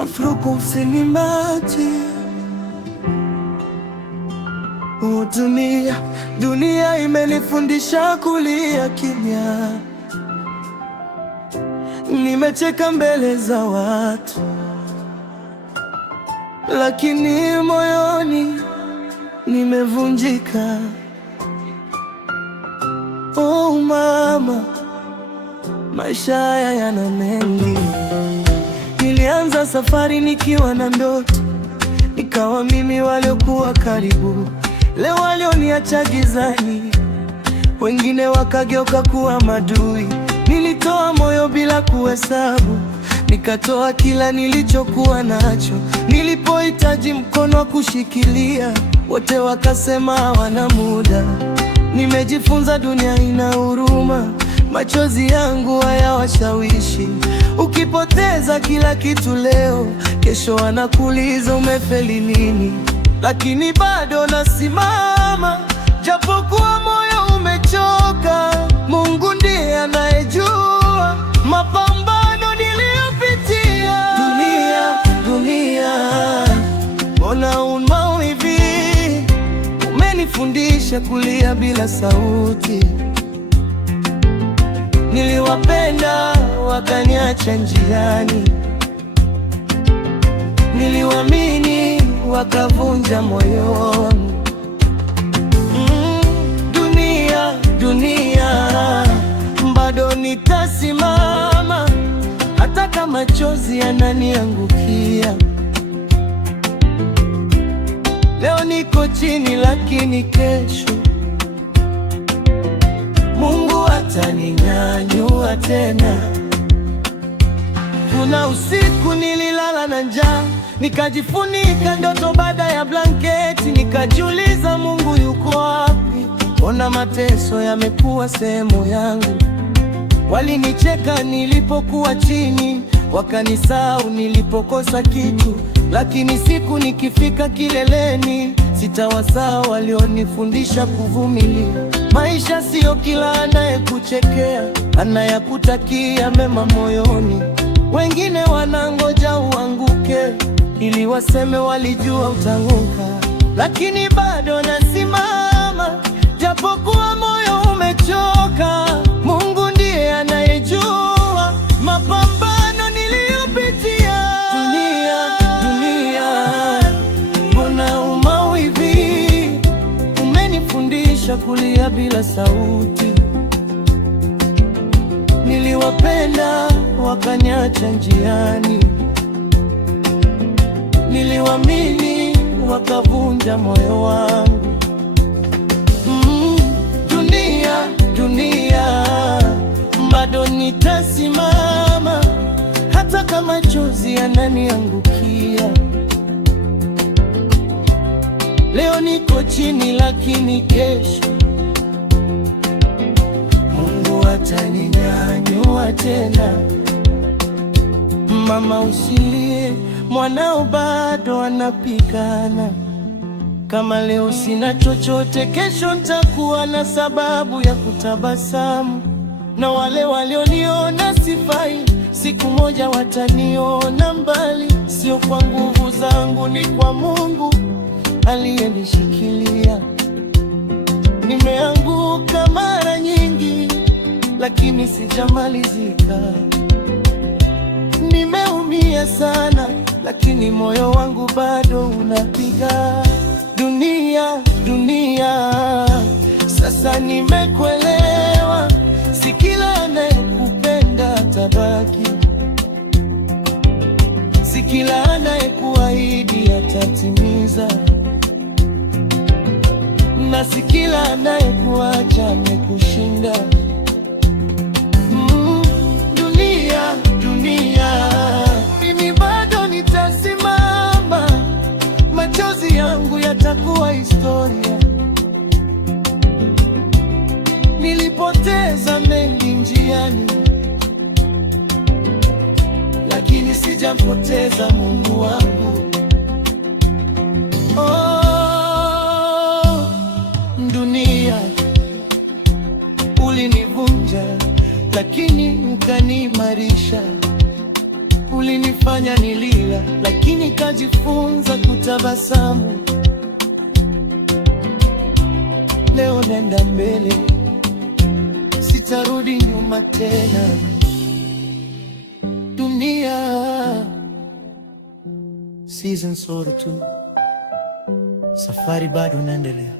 un flot qu'on sinimati. Dunia imenifundisha kulia kimya. Nimecheka mbele za watu, lakini moyoni nimevunjika. Oh mama, maisha haya yana mengi. Nilianza safari nikiwa na ndoto, nikawa mimi waliokuwa karibu, leo walioniacha gizani, wengine wakageuka kuwa madui. Nilitoa moyo bila kuhesabu, nikatoa kila nilichokuwa nacho. Nilipohitaji mkono wa kushikilia, wote wakasema hawana muda. Nimejifunza dunia ina huruma, machozi yangu hayawashawishi. Ukipoteza kila kitu leo, kesho wanakuuliza umefeli nini. Lakini bado nasimama, japokuwa moyo umechoka. Mungu ndiye anayejua mapambano niliyopitia. Dunia, mbona una hivi? Umenifundisha kulia bila sauti. Niliwapenda wakaniacha njiani, niliwaamini wakavunja moyo wangu. Dunia, bado nitasimama hata kama machozi yananiangukia. Leo niko chini, lakini kesho Mungu ataninyanyua tena. Kuna usiku nililala na njaa, nikajifunika ndoto baada ya blanketi, nikajiuliza Mungu yuko wapi? Ona mateso yamekuwa sehemu yangu. Walinicheka nilipokuwa chini, wakanisahau nilipokosa kitu. Lakini siku nikifika kileleni, sitawasahau walionifundisha kuvumilia. Maisha sio kila anayekuchekea anayakutakia mema moyoni. Wengine wanangoja uanguke ili waseme walijua utanguka. Lakini bado nasimama, japokuwa moyo umechoka. Mungu ndiye anayejua mapambano niliyopitia. Dunia, mbona uma hivi? Umenifundisha kulia bila sauti. Niliwapenda wakaniacha njiani, niliwaamini wakavunja moyo wangu. Dunia, bado nitasimama hata kama machozi yananiangukia. Leo niko chini, lakini kesho Mungu ataninyanyua tena. Mama usilie, mwanao bado anapigana. Kama leo sina chochote, kesho nitakuwa na sababu ya kutabasamu. Na wale walioniona sifai, siku moja wataniona mbali. Sio kwa nguvu zangu, ni kwa Mungu aliyenishikilia. Nimeanguka mara nyingi, lakini sijamalizika. Nimeumia sana, lakini moyo wangu bado unapiga. Dunia, sasa nimekuelewa. Si kila anayekupenda atabaki, si kila anayekuahidi atatimiza, na si kila anayekuacha amekushinda. Dunia, mimi bado nitasimama. Machozi yangu yatakuwa historia. Nilipoteza mengi njiani, lakini sijampoteza Mungu wangu. Dunia, ulinivunja lakini ukaniimarisha. ulinifanya nilia, lakini kajifunza kutabasamu. Leo nenda mbele, sitarudi nyuma tena. Dunia Season 2, safari bado inaendelea.